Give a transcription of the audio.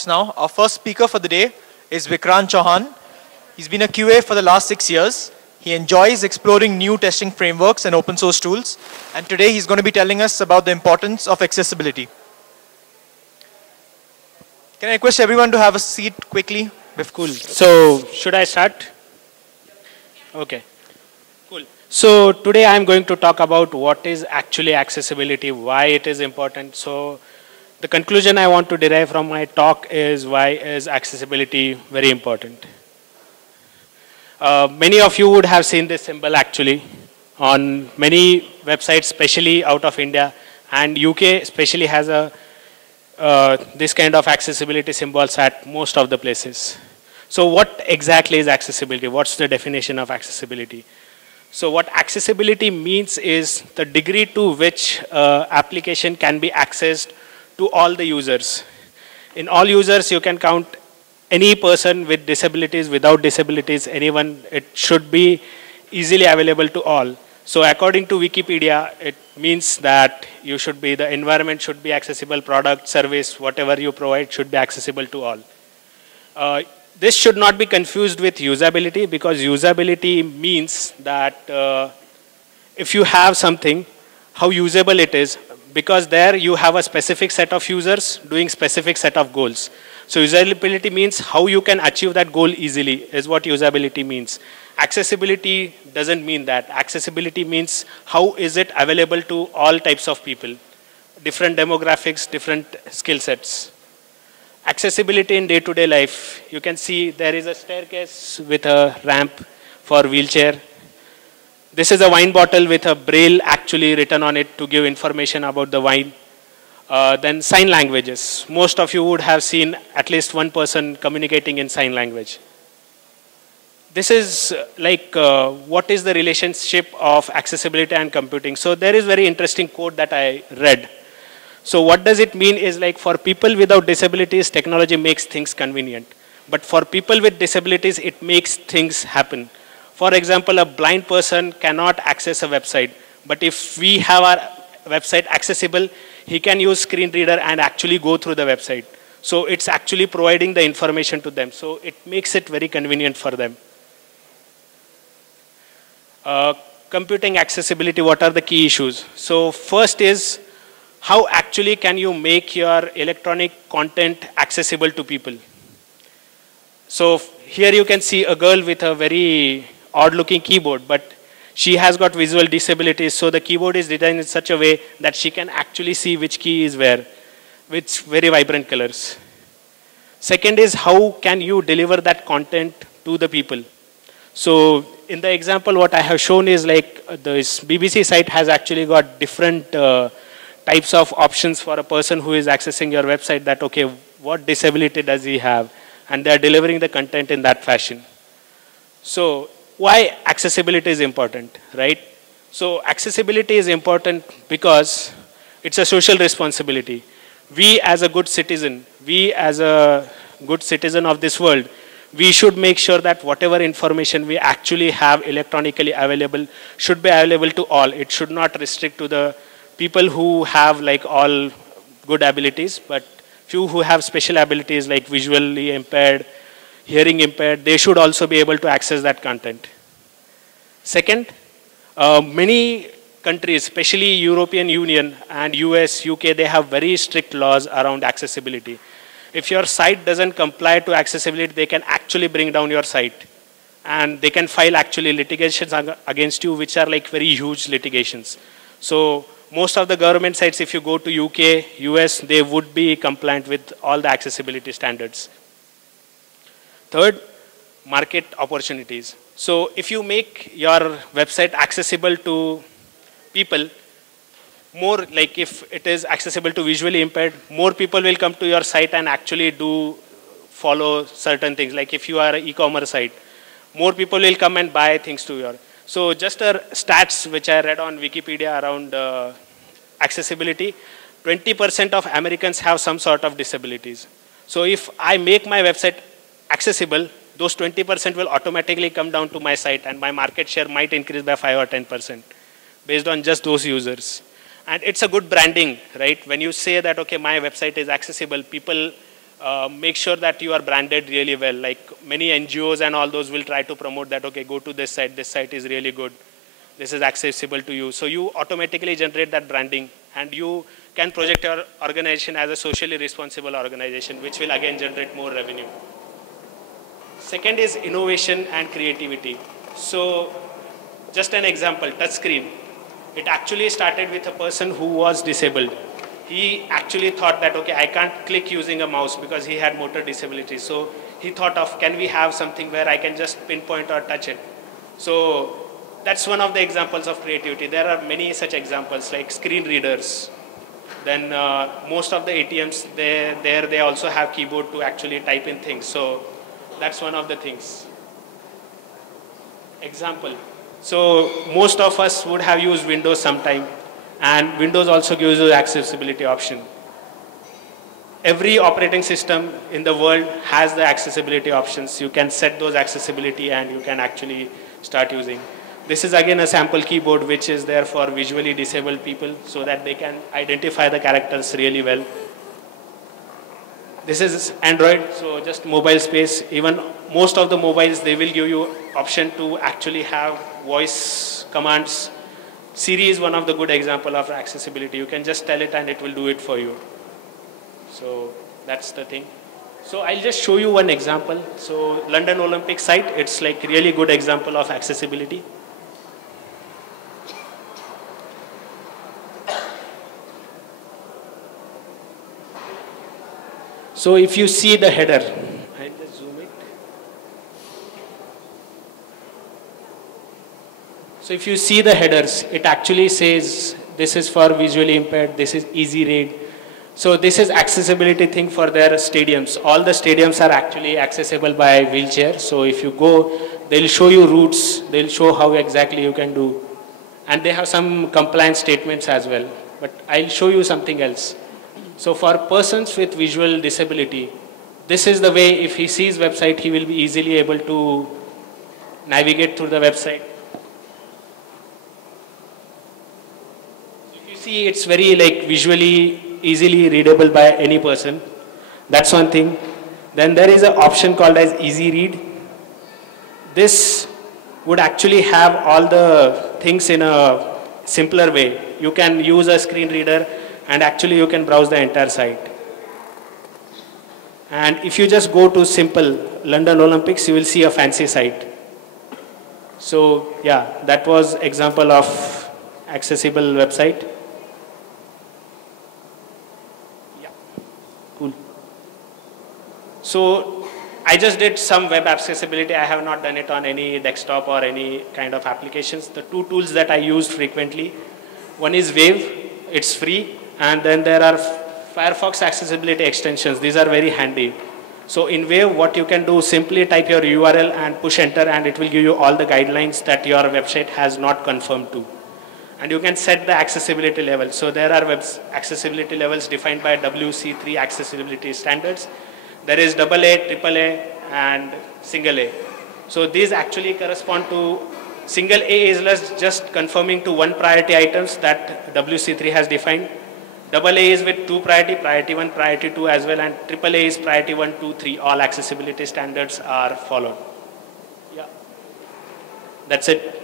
talks now. Our first speaker for the day is Vikrant Chauhan. He's been a QA for the last 6 years. He enjoys exploring new testing frameworks and open source tools. And today he's going to be telling us about the importance of accessibility. Can I request everyone to have a seat quickly? Cool. So, should I start? Okay. Cool. So, today I'm going to talk about what is actually accessibility, why it is important. So, the conclusion I want to derive from my talk is why is accessibility very important. Many of you would have seen this symbol actually on many websites, especially out of India, and UK especially has a this kind of accessibility symbols at most of the places. So what exactly is accessibility? What's the definition of accessibility? So what accessibility means is the degree to which application can be accessed to all the users. In all users, you can count any person with disabilities, without disabilities, anyone. It should be easily available to all. So according to Wikipedia, it means that you should be, the environment should be accessible, product, service, whatever you provide should be accessible to all. This should not be confused with usability, because usability means that if you have something, how usable it is, because there you have a specific set of users doing specific set of goals. So usability means how you can achieve that goal easily is what usability means. Accessibility doesn't mean that. Accessibility means how is it available to all types of people, different demographics, different skill sets. Accessibility in day-to-day life, you can see there is a staircase with a ramp for wheelchair. This is a wine bottle with a braille actually written on it to give information about the wine. Then sign languages. Most of you would have seen at least one person communicating in sign language. This is like what is the relationship of accessibility and computing. So there is very interesting quote that I read. So what does it mean is like for people without disabilities, technology makes things convenient. But for people with disabilities, it makes things happen. For example, a blind person cannot access a website. But if we have our website accessible, he can use screen reader and actually go through the website. So it's actually providing the information to them. So it makes it very convenient for them. Computing accessibility, what are the key issues? So first is, how actually can you make your electronic content accessible to people? So here you can see a girl with a very odd looking keyboard, but she has got visual disabilities, so the keyboard is designed in such a way that she can actually see which key is where, with very vibrant colors. Second is, how can you deliver that content to the people? So in the example, what I have shown is like this BBC site has actually got different types of options for a person who is accessing your website, that, okay, what disability does he have? And they're delivering the content in that fashion. So why accessibility is important, right? So accessibility is important because it's a social responsibility. We as a good citizen, of this world, we should make sure that whatever information we actually have electronically available should be available to all. It should not restrict to the people who have like all good abilities, but few who have special abilities like visually impaired, hearing impaired, they should also be able to access that content. Second, many countries, especially European Union and US, UK, they have very strict laws around accessibility. If your site doesn't comply to accessibility, they can actually bring down your site. And they can file actually litigations against you, which are like very huge litigations. So most of the government sites, if you go to UK, US, they would be compliant with all the accessibility standards. Third, market opportunities. So if you make your website accessible to people, more like if it is accessible to visually impaired, more people will come to your site and actually do follow certain things. Like if you are an e-commerce site, more people will come and buy things to your. So just stats which I read on Wikipedia around accessibility, 20% of Americans have some sort of disabilities. So if I make my website accessible, those 20% will automatically come down to my site and my market share might increase by 5 or 10% based on just those users. And it's a good branding, right? When you say that, okay, my website is accessible, people make sure that you are branded really well. Like many NGOs and all those will try to promote that, okay, go to this site is really good. This is accessible to you. So you automatically generate that branding, and you can project your organization as a socially responsible organization, which will again generate more revenue. Second is innovation and creativity. So just an example, touchscreen. It actually started with a person who was disabled. He actually thought that, okay, I can't click using a mouse because he had motor disability. So he thought of, can we have something where I can just pinpoint or touch it? So that's one of the examples of creativity. There are many such examples like screen readers. Then most of the ATMs, they also have keyboard to actually type in things. So that's one of the things. Example. So most of us would have used Windows sometime, and Windows also gives you accessibility option. Every operating system in the world has the accessibility options. You can set those accessibility and you can actually start using. This is again a sample keyboard which is there for visually disabled people so that they can identify the characters really well. This is Android, so just mobile space. Even most of the mobiles, they will give you option to actually have voice commands. Siri is one of the good example of accessibility. You can just tell it and it will do it for you. So that's the thing. So I'll just show you one example. So London Olympic site, it's like really good example of accessibility. So if you see the header, I'll just zoom it. So if you see the headers, it actually says this is for visually impaired, this is easy read. So this is accessibility thing for their stadiums. All the stadiums are actually accessible by wheelchair. So if you go, they'll show you routes, they'll show how exactly you can do. And they have some compliance statements as well. But I'll show you something else. So for persons with visual disability, this is the way, if he sees website, he will be easily able to navigate through the website. If you see, it's very like visually easily readable by any person. That's one thing. Then there is an option called as easy read. This would actually have all the things in a simpler way. You can use a screen reader and actually you can browse the entire site. And if you just go to simple London Olympics, you will see a fancy site. So yeah, that was example of accessible website. Yeah, cool. So I just did some web accessibility. I have not done it on any desktop or any kind of applications. The two tools that I used frequently, one is Wave, it's free. And then there are Firefox accessibility extensions. These are very handy. So in Wave, what you can do, simply type your URL and push enter, and it will give you all the guidelines that your website has not conformed to. And you can set the accessibility level. So there are web accessibility levels defined by WC3 accessibility standards. There is AA, AAA, and single A. So these actually correspond to single A is just conforming to one priority items that WC3 has defined. AA is with 2 priority, priority 1, priority 2 as well, and AAA is priority 1, 2, 3. All accessibility standards are followed. Yeah, that's it.